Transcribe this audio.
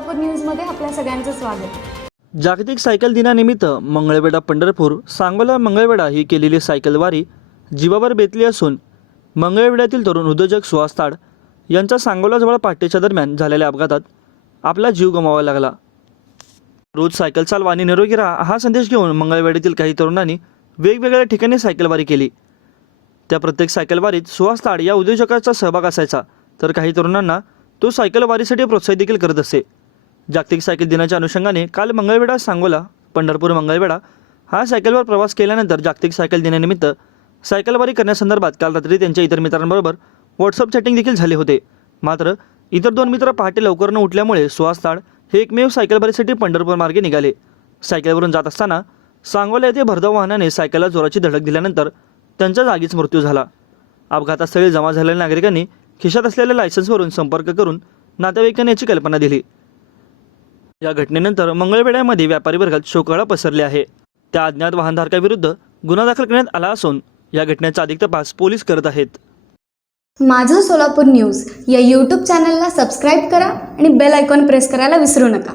सोलापूर न्यूजमध्ये आपल्या सगळ्यांचं स्वागत। जागतिक सायकल दिनानिमित्त मंगळवेढा पंढरपूर सांगोला मंगळवेढा ही केलेली सायकल वारी जीवावर बेतली असून मंगळवेढ्यातील तरुण उद्योजक सुहास ताड यांचा सांगोलाजवळ पहाटेच्या दरम्यान झालेल्या अपघातात आपला जीव गमावावा लागला। रोज सायकल चालवा आणि निरोगी राहा हा संदेश घेऊन मंगळवेढ्यातील काही तरुणांनी वेगवेगळ्या ठिकाणी सायकल वारी केली। त्या प्रत्येक सायकल वारीत सुहास ताड या उद्योजकाचा सहभाग असायचा, तर काही तरुणांना तो सायकल वारीसाठी प्रोत्साहित देखील करत असे। जागतिक सायकल दिनाच्या अनुषंगाने काल मंगळवेढा सांगोला पंढरपूर मंगळवेढा हा सायकलवर प्रवास केल्यानंतर जागतिक सायकल दिनानिमित्त सायकल वारी करण्यासंदर्भात काल रात्री त्यांच्या इतर मित्रांबरोबर व्हॉट्सअप चॅटिंग देखील झाले होते। मात्र इतर दोन मित्र पहाटे लवकर न उठल्यामुळे सुहास ताड हे एकमेव सायकल वारीसाठी पंढरपूर मार्गे निघाले। सायकलवरून जात असताना सांगोला येथे भरधाव वाहनाने सायकलला जोराची धडक दिल्यानंतर त्यांचा जागीच मृत्यू झाला। अपघातस्थळी जमा झालेल्या नागरिकांनी खिशात असलेल्या लायसन्सवरून संपर्क करून नातेवाईकांना याची कल्पना दिली। या घटनेनंतर मंगळवेढ्यामध्ये व्यापारी वर्गात शोककळा पसरली आहे। त्या अज्ञात वाहनधारकाविरुद्ध गुन्हा दाखल करण्यात आला असून या घटनेचा अधिक तपास पोलीस करत आहेत। माझं सोलापूर न्यूज या यूट्यूब चॅनलला सबस्क्राईब करा आणि बेल आयकॉन प्रेस करायला विसरू नका।